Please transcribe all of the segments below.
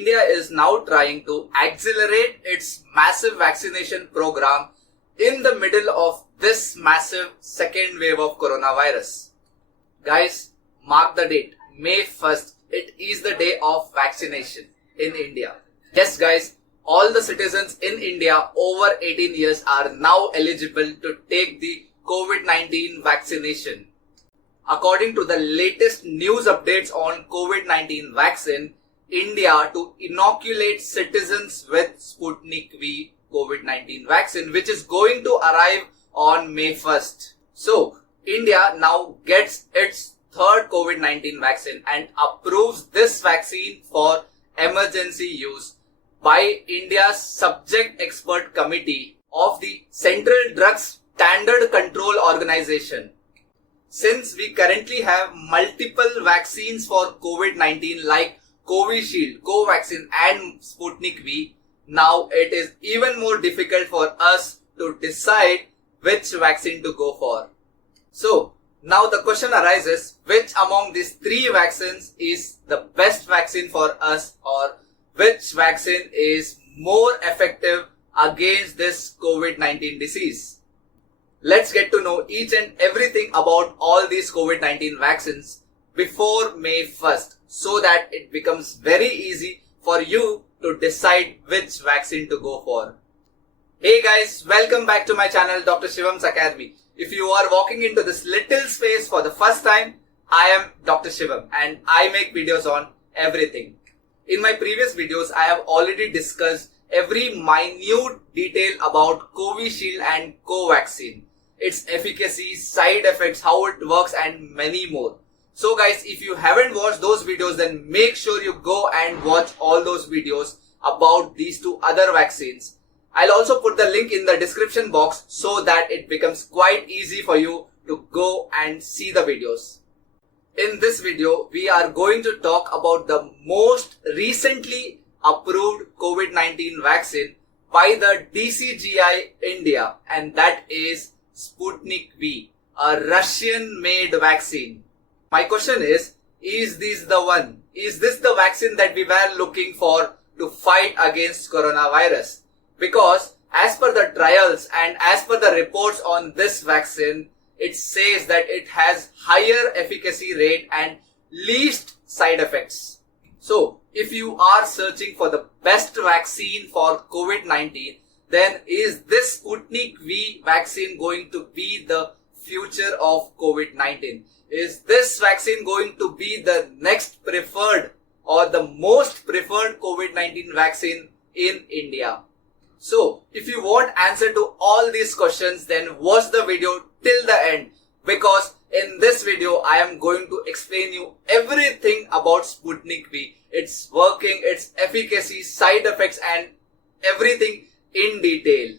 India is now trying to accelerate its massive vaccination program in the middle of this massive second wave of coronavirus. Guys, mark the date, May 1st. It is the day of vaccination in India. Yes guys, all the citizens in India over 18 years are now eligible to take the COVID-19 vaccination. According to the latest news updates on COVID-19 vaccine, India to inoculate citizens with SPUTNIK V Covid-19 vaccine, which is going to arrive on May 1st. So, India now gets its third COVID-19 vaccine and approves this vaccine for emergency use by India's Subject Expert Committee of the Central Drugs Standard Control Organization. Since we currently have multiple vaccines for COVID-19 like covishield, covaxin and SPUTNIK V, now it is even more difficult for us to decide which vaccine to go for. So, now the question arises, which among these three vaccines is the best vaccine for us, or which vaccine is more effective against this COVID-19 disease? Let's get to know each and everything about all these COVID-19 vaccines before May 1st so that it becomes very easy for you to decide which vaccine to go for. Hey guys, welcome back to my channel Dr. Shivam's Academy. If you are walking into this little space for the first time, I am Dr. Shivam and I make videos on everything. In my previous videos, I have already discussed every minute detail about covishield and covaxin, its efficacy, side effects, how it works and many more. So guys, if you haven't watched those videos, then make sure you go and watch all those videos about these two other vaccines. I'll also put the link in the description box so that it becomes quite easy for you to go and see the videos. In this video, we are going to talk about the most recently approved COVID-19 vaccine by the DCGI India, and that is SPUTNIK V, a Russian-made vaccine. My question is this the one? Is this the vaccine that we were looking for to fight against coronavirus? Because as per the trials and as per the reports on this vaccine, it says that it has higher efficacy rate and least side effects. So, if you are searching for the best vaccine for COVID-19, then is this SPUTNIK V vaccine going to be the future of COVID-19? Is this vaccine going to be the next preferred or the most preferred COVID-19 vaccine in India? So, if you want answer to all these questions, then watch the video till the end, because in this video I am going to explain you everything about SPUTNIK V, its working, its efficacy, side effects and everything in detail.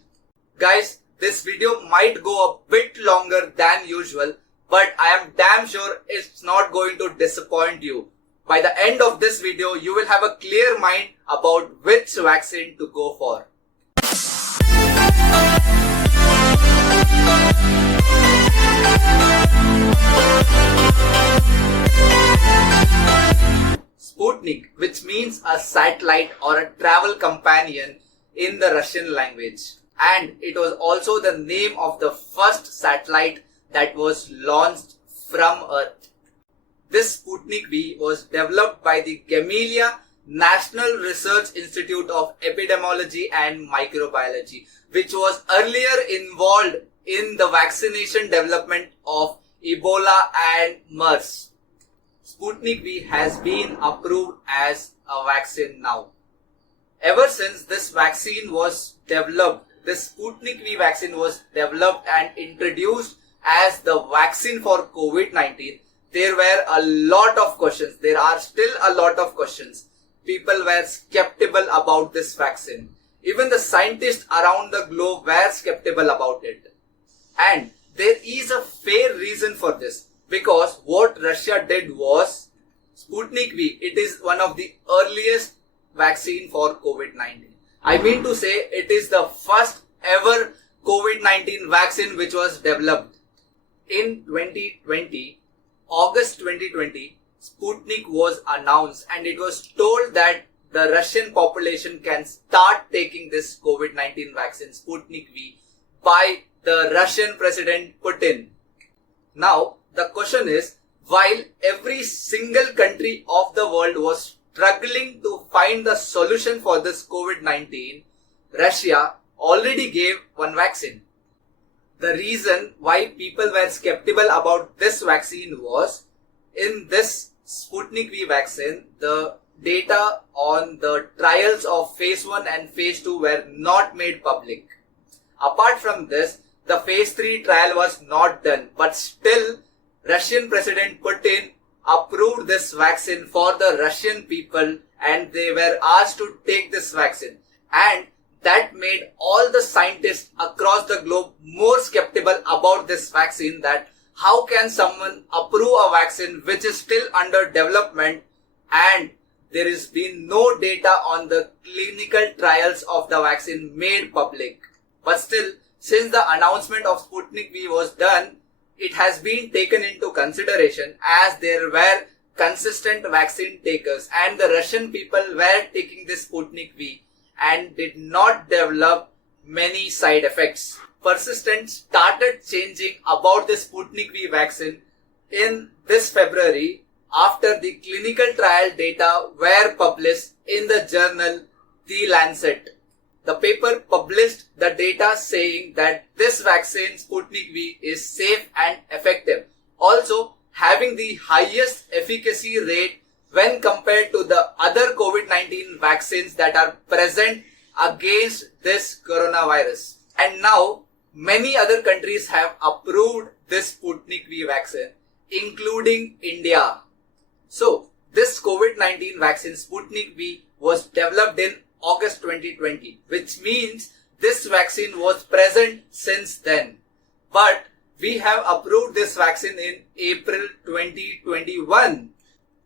Guys, this video might go a bit longer than usual, but I am damn sure it's not going to disappoint you. By the end of this video, you will have a clear mind about which vaccine to go for. SPUTNIK, which means a satellite or a travel companion in the Russian language, and it was also the name of the first satellite that was launched from Earth. This SPUTNIK V was developed by the Gamaleya National Research Institute of Epidemiology and Microbiology, which was earlier involved in the vaccination development of Ebola and MERS. SPUTNIK V has been approved as a vaccine now. Ever since this vaccine was developed, this SPUTNIK V vaccine was developed and introduced as the vaccine for COVID-19, there were a lot of questions. There are still a lot of questions. People were skeptical about this vaccine. Even the scientists around the globe were skeptical about it. And there is a fair reason for this, because what Russia did was SPUTNIK V, it is one of the earliest vaccine for COVID-19. I mean to say it is the first ever COVID-19 vaccine which was developed. In 2020, August 2020, SPUTNIK was announced and it was told that the Russian population can start taking this COVID-19 vaccine Sputnik V by the Russian President Putin. Now, the question is, while every single country of the world was struggling to find the solution for this COVID-19, Russia already gave one vaccine. The reason why people were skeptical about this vaccine was, in this Sputnik V vaccine, the data on the trials of phase 1 and phase 2 were not made public. Apart from this, the phase 3 trial was not done, but still Russian President Putin approved this vaccine for the Russian people and they were asked to take this vaccine. And that made all the scientists across the globe more skeptical about this vaccine, that how can someone approve a vaccine which is still under development and there has been no data on the clinical trials of the vaccine made public. But still, since the announcement of Sputnik V was done, it has been taken into consideration as there were consistent vaccine takers and the Russian people were taking this Sputnik V and did not develop many side effects. Persistence started changing about the Sputnik V vaccine in this February after the clinical trial data were published in the journal The Lancet. The paper published the data saying that this vaccine Sputnik V is safe and effective, also having the highest efficacy rate when compared to the other COVID-19 vaccines that are present against this coronavirus. And now many other countries have approved this Sputnik V vaccine, including India. So this COVID-19 vaccine Sputnik V was developed in August 2020, which means this vaccine was present since then. But we have approved this vaccine in April 2021,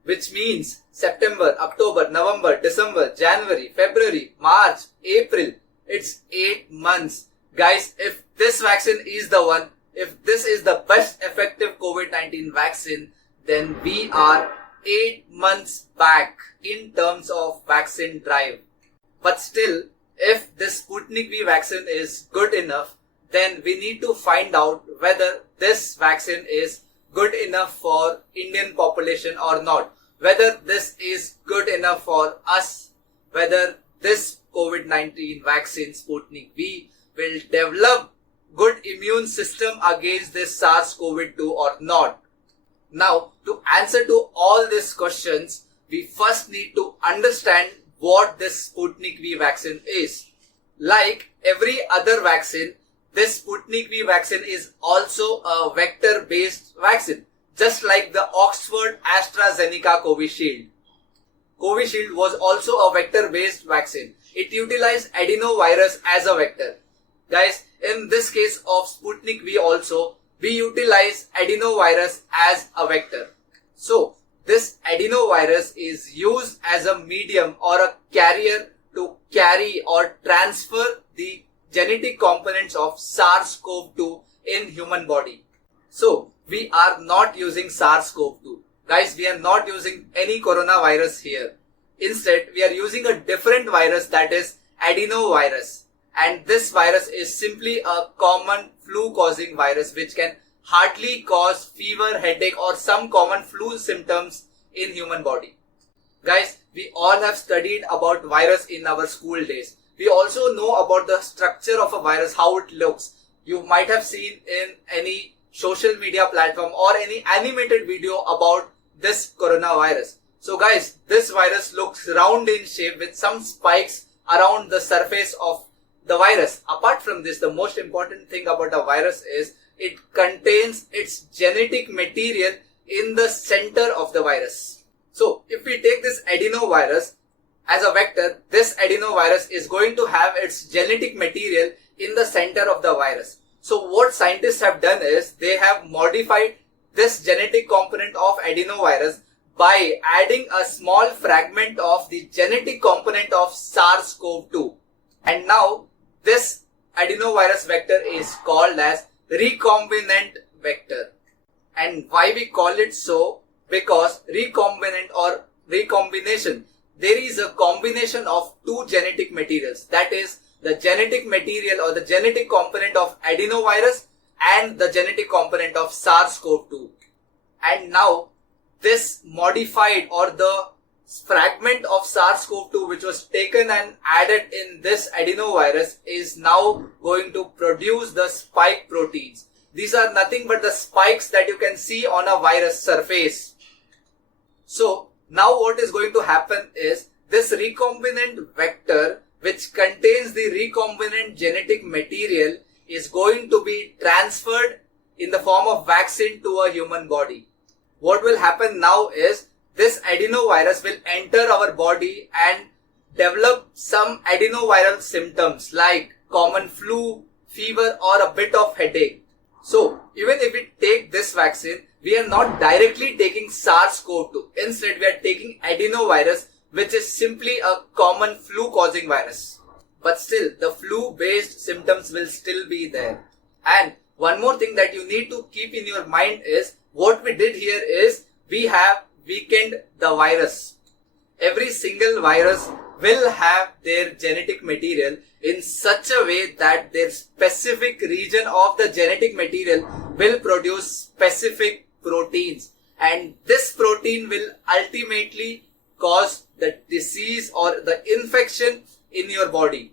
which means September, October, November, December, January, February, March, April. It's 8 months. Guys, if this vaccine is the one, if this is the best effective COVID-19 vaccine, then we are 8 months back in terms of vaccine drive. But still, if this Sputnik V vaccine is good enough, then we need to find out whether this vaccine is good enough for Indian population or not. Whether this is good enough for us, whether this COVID-19 vaccine Sputnik V will develop good immune system against this SARS-CoV-2 or not. Now, to answer to all these questions, we first need to understand what this Sputnik V vaccine is. Like every other vaccine, this Sputnik V vaccine is also a vector-based vaccine, just like the Oxford AstraZeneca covishield. Covishield was also a vector-based vaccine. It utilized adenovirus as a vector. Guys, in this case of Sputnik V also, we utilize adenovirus as a vector. So, this adenovirus is used as a medium or a carrier to carry or transfer the genetic components of SARS-CoV-2 in human body. So, we are not using SARS-CoV-2. Guys, we are not using any coronavirus here. Instead, we are using a different virus, that is adenovirus. And this virus is simply a common flu-causing virus which can hardly cause fever, headache or some common flu symptoms in human body. Guys, we all have studied about virus in our school days. We also know about the structure of a virus, how it looks. You might have seen in any social media platform or any animated video about this coronavirus. So guys, this virus looks round in shape with some spikes around the surface of the virus. Apart from this, the most important thing about a virus is it contains its genetic material in the center of the virus. So if we take this adenovirus as a vector, this adenovirus is going to have its genetic material in the center of the virus. So what scientists have done is they have modified this genetic component of adenovirus by adding a small fragment of the genetic component of SARS-CoV-2. And now this adenovirus vector is called as recombinant vector. And why we call it so? Because recombinant or recombination, there is a combination of two genetic materials. That is the genetic material or the genetic component of adenovirus and the genetic component of SARS-CoV-2. And now this modified or the fragment of SARS-CoV-2 which was taken and added in this adenovirus is now going to produce the spike proteins. These are nothing but the spikes that you can see on a virus surface. So now what is going to happen is this recombinant vector which contains the recombinant genetic material is going to be transferred in the form of vaccine to a human body. What will happen now is this adenovirus will enter our body and develop some adenoviral symptoms like common flu, fever or a bit of headache. So even if we take this vaccine, we are not directly taking SARS-CoV-2. Instead, we are taking adenovirus, which is simply a common flu causing virus. But still, the flu based symptoms will still be there. And one more thing that you need to keep in your mind is what we did here is we have weakened the virus. Every single virus will have their genetic material in such a way that their specific region of the genetic material will produce specific proteins, and this protein will ultimately cause the disease or the infection in your body.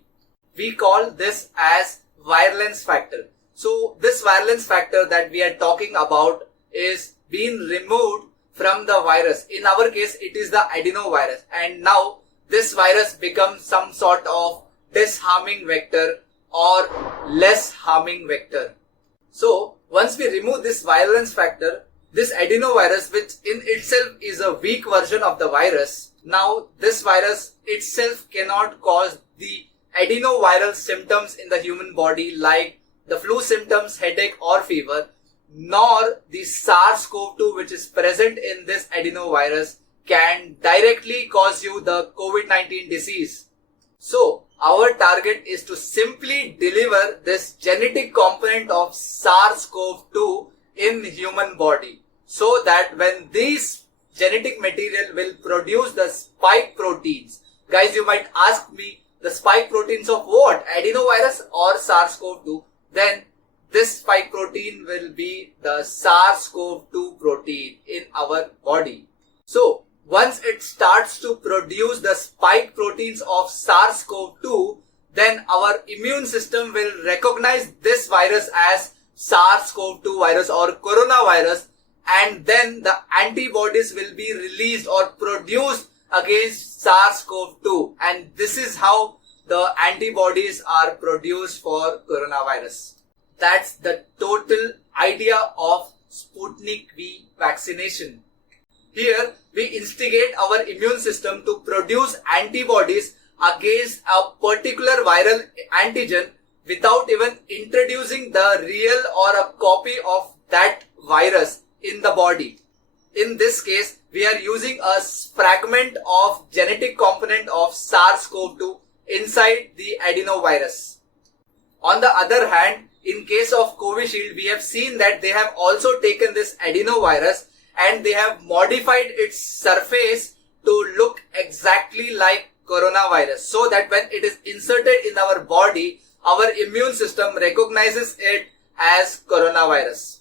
We call this as virulence factor. So this virulence factor that we are talking about is being removed from the virus. In our case, it is the adenovirus, and now this virus becomes some sort of disharming vector or less harming vector. So once we remove this virulence factor, this adenovirus, which in itself is a weak version of the virus, now this virus itself cannot cause the adenoviral symptoms in the human body like the flu symptoms, headache or fever, nor the SARS-CoV-2 which is present in this adenovirus can directly cause you the COVID-19 disease. So our target is to simply deliver this genetic component of SARS-CoV-2 in human body, so that when these genetic material will produce the spike proteins. Guys, you might ask me, the spike proteins of what? Adenovirus or SARS-CoV-2? Then this spike protein will be the SARS-CoV-2 protein in our body. So once it starts to produce the spike proteins of SARS-CoV-2, then our immune system will recognize this virus as SARS-CoV-2 virus or coronavirus, and then the antibodies will be released or produced against SARS-CoV-2, and this is how the antibodies are produced for coronavirus. That's the total idea of SPUTNIK V vaccination. Here we instigate our immune system to produce antibodies against a particular viral antigen without even introducing the real or a copy of that virus in the body. In this case, we are using a fragment of genetic component of SARS-CoV-2 inside the adenovirus. On the other hand, in case of covishield, we have seen that they have also taken this adenovirus and they have modified its surface to look exactly like coronavirus, so that when it is inserted in our body, our immune system recognizes it as coronavirus.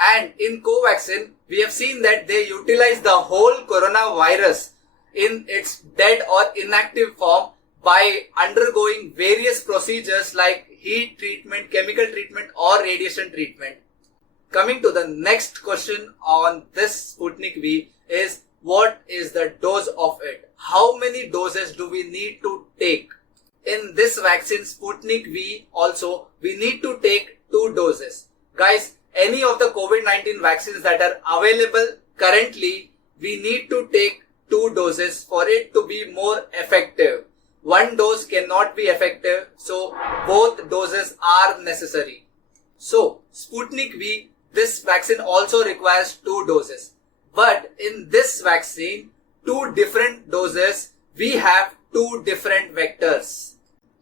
And in covaxin, we have seen that they utilize the whole coronavirus in its dead or inactive form by undergoing various procedures like heat treatment, chemical treatment or radiation treatment. Coming to the next question on this Sputnik V is, what is the dose of it? How many doses do we need to take? In this vaccine Sputnik V also, we need to take 2 doses. Guys, any of the COVID-19 vaccines that are available currently, we need to take 2 doses for it to be more effective. 1 dose cannot be effective, so both doses are necessary. So Sputnik V, this vaccine also requires 2 doses. But in this vaccine, 2 different doses, we have 2 different vectors.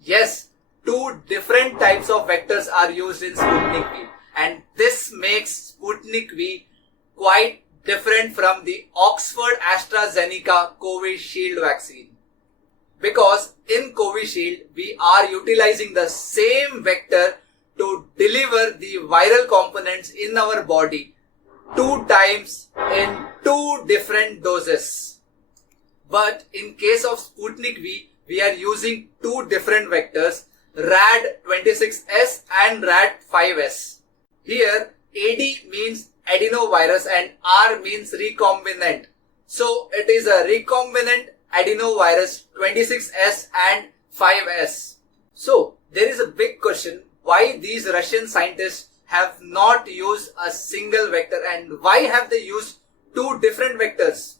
Yes, 2 different types of vectors are used in Sputnik V, and this makes Sputnik V quite different from the Oxford AstraZeneca Covishield vaccine? Because in Covishield, we are utilizing the same vector to deliver the viral components in our body 2 times in 2 different doses. But in case of Sputnik V, we are using 2 different vectors, RAD26S and RAD5S. Here, AD means adenovirus and R means recombinant. So it is a recombinant adenovirus 26S and 5S. So there is a big question why these Russian scientists have not used a single vector and why have they used 2 different vectors.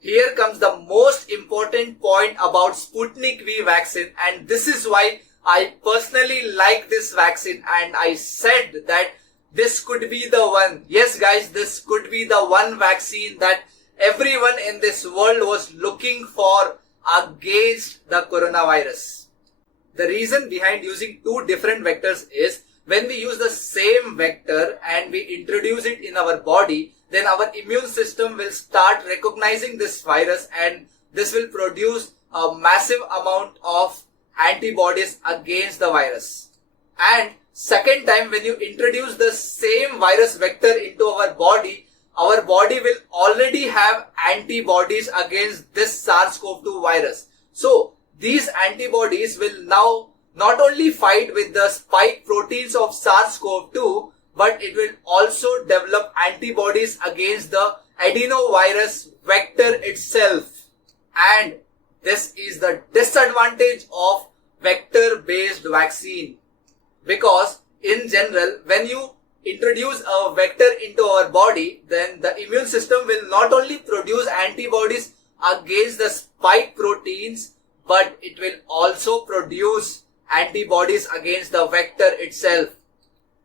Here comes the most important point about Sputnik V vaccine, and this is why I personally like this vaccine and I said that this could be the one. Yes guys, this could be the one vaccine that everyone in this world was looking for against the coronavirus. The reason behind using 2 different vectors is when we use the same vector and we introduce it in our body, then our immune system will start recognizing this virus and this will produce a massive amount of antibodies against the virus. And second time, when you introduce the same virus vector into our body will already have antibodies against this SARS-CoV-2 virus. So these antibodies will now not only fight with the spike proteins of SARS-CoV-2, but it will also develop antibodies against the adenovirus vector itself. And this is the disadvantage of vector-based vaccine. Because in general, when you introduce a vector into our body, then the immune system will not only produce antibodies against the spike proteins, but it will also produce antibodies against the vector itself.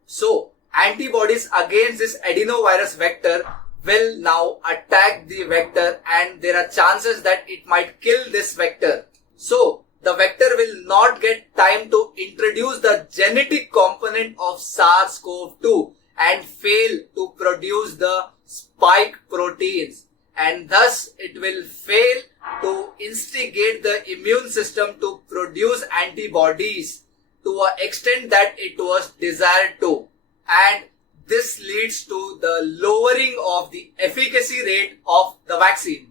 So, antibodies against this adenovirus vector will now attack the vector and there are chances that it might kill this vector. So, the vector will not get time to introduce the genetic component of SARS-CoV-2 and fail to produce the spike proteins. And thus, it will fail to instigate the immune system to produce antibodies to an extent that it was desired to. And this leads to the lowering of the efficacy rate of the vaccine.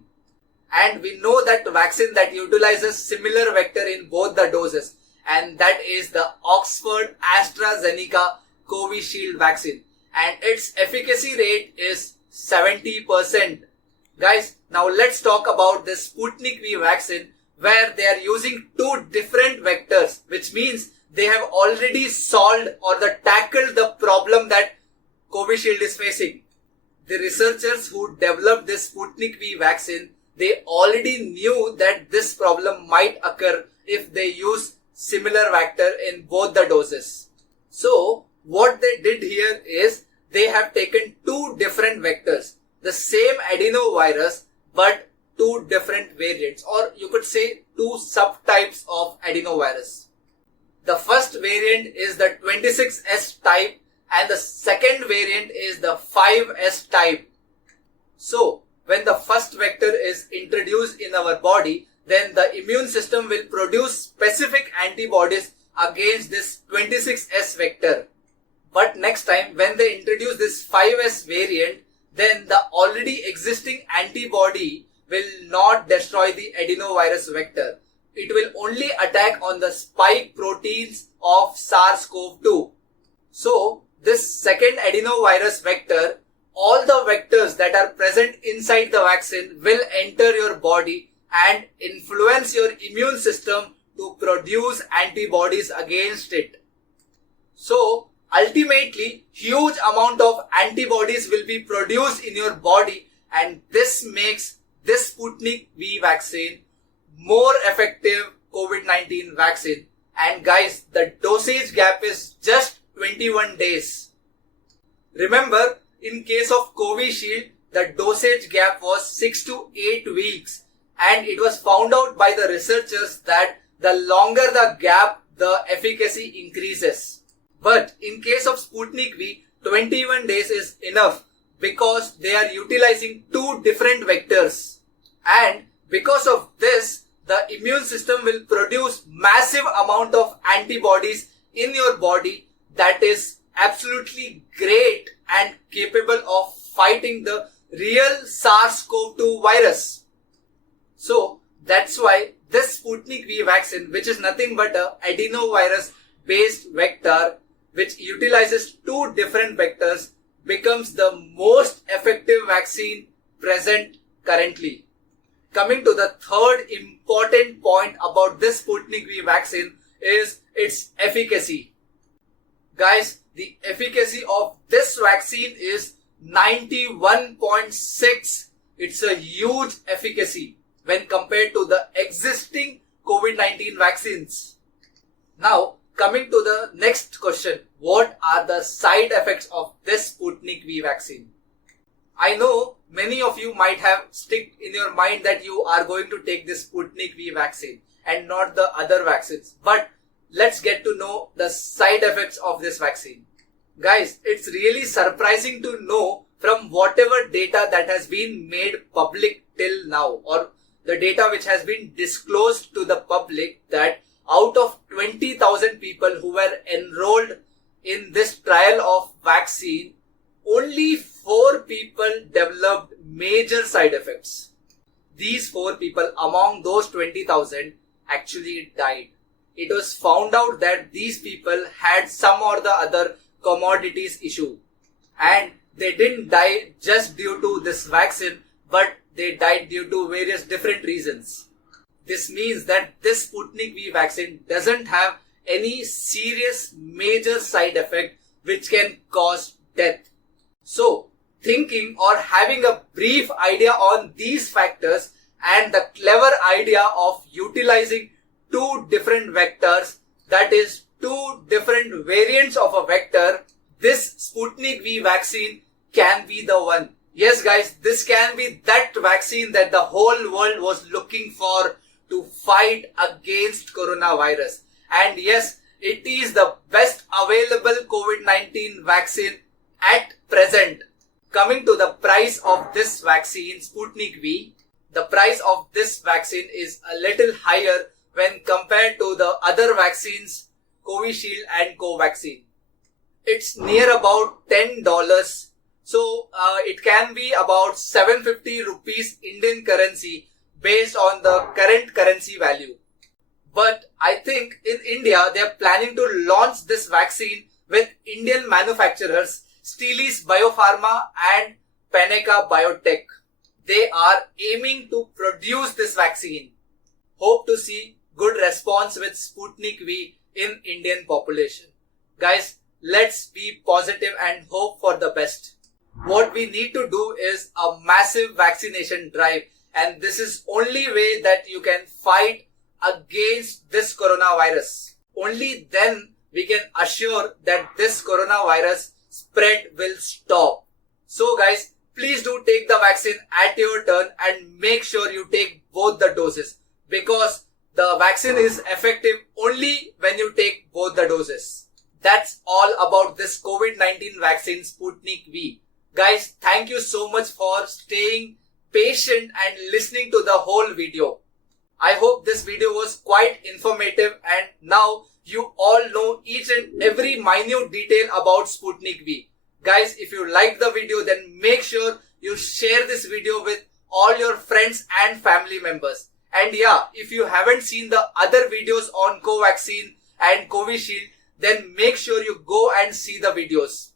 And we know that vaccine that utilizes similar vector in both the doses, and that is the Oxford AstraZeneca Covishield vaccine, and its efficacy rate is 70%. Guys, now let's talk about this Sputnik V vaccine, where they are using 2 different vectors, which means they have already solved or tackled the problem that Covishield is facing. The researchers who developed this Sputnik V vaccine, they already knew that this problem might occur if they use similar vector in both the doses. So, what they did here is they have taken 2 different vectors, the same adenovirus but 2 different variants, or you could say 2 subtypes of adenovirus. The first variant is the 26S type and the second variant is the 5S type. So, when the first vector is introduced in our body, then the immune system will produce specific antibodies against this 26S vector. But next time, when they introduce this 5S variant, then the already existing antibody will not destroy the adenovirus vector. It will only attack on the spike proteins of SARS-CoV-2. So, this second adenovirus vector, all the vectors that are present inside the vaccine will enter your body and influence your immune system to produce antibodies against it. So, ultimately, huge amount of antibodies will be produced in your body, and this makes this Sputnik V vaccine more effective COVID-19 vaccine. And guys, the dosage gap is just 21 days. Remember, in case of Covishield, the dosage gap was 6 to 8 weeks, and it was found out by the researchers that the longer the gap, the efficacy increases. But in case of Sputnik V, 21 days is enough because they are utilizing two different vectors. And because of this, the immune system will produce massive amount of antibodies in your body that is absolutely great and capable of fighting the real SARS-CoV-2 virus. So that's why this Sputnik V vaccine, which is nothing but a adenovirus based vector which utilizes two different vectors, becomes the most effective vaccine present currently. Coming to the third important point about this Sputnik V vaccine is its efficacy. Guys, the efficacy of this vaccine is 91.6. It's a huge efficacy when compared to the existing COVID-19 vaccines. Now, coming to the next question, what are the side effects of this Sputnik V vaccine? I know many of you might have stick in your mind that you are going to take this Sputnik V vaccine and not the other vaccines. But let's get to know the side effects of this vaccine. Guys, it's really surprising to know from whatever data that has been made public till now, or the data which has been disclosed to the public, that out of 20,000 people who were enrolled in this trial of vaccine, only 4 people developed major side effects. These 4 people among those 20,000 actually died. It was found out that these people had some or the other commodities issue, and they didn't die just due to this vaccine, but they died due to various different reasons. This means that this Sputnik V vaccine doesn't have any serious major side effect which can cause death. So, thinking or having a brief idea on these factors and the clever idea of utilizing two different vectors, that is two different variants of a vector, this Sputnik V vaccine can be the one. Yes guys, this can be that vaccine that the whole world was looking for to fight against coronavirus. And yes, it is the best available COVID-19 vaccine at present. Coming to the price of this vaccine, Sputnik V, the price of this vaccine is a little higher when compared to the other vaccines, Covishield and covaxin. It's near about $10. So it can be about 750 rupees Indian currency based on the current currency value. But I think in India they are planning to launch this vaccine with Indian manufacturers Stelis Biopharma and Paneka Biotech. They are aiming to produce this vaccine. Hope to see good response with Sputnik V in Indian population. Guys, let's be positive and hope for the best. What we need to do is a massive vaccination drive, and this is only way that you can fight against this coronavirus. Only then we can assure that this coronavirus spread will stop. So guys, please do take the vaccine at your turn and make sure you take both the doses, because the vaccine is effective only when you take both the doses. That's all about this COVID-19 vaccine Sputnik V. Guys, thank you so much for staying patient and listening to the whole video. I hope this video was quite informative, and now you all know each and every minute detail about Sputnik V. Guys, if you liked the video, then make sure you share this video with all your friends and family members. And yeah, if you haven't seen the other videos on covaxin and covishield, then make sure you go and see the videos.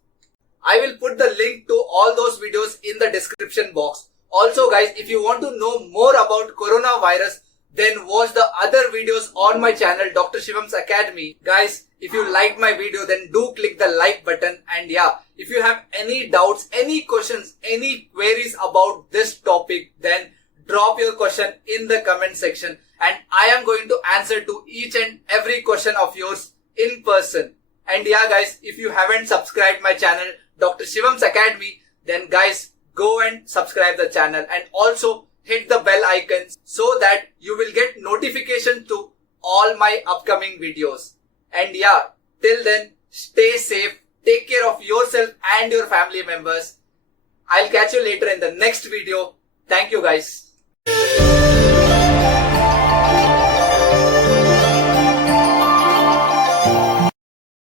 I will put the link to all those videos in the description box. Also guys, if you want to know more about coronavirus, then watch the other videos on my channel, Dr. Shivam's Academy. Guys, if you liked my video, then do click the like button. And yeah, if you have any doubts, any questions, any queries about this topic, then drop your question in the comment section, and I am going to answer to each and every question of yours in person. And yeah guys, if you haven't subscribed my channel, Dr. Shivam's Academy, then guys, go and subscribe the channel and also hit the bell icon so that you will get notification to all my upcoming videos. And yeah, till then, stay safe, take care of yourself and your family members. I'll catch you later in the next video. Thank you guys.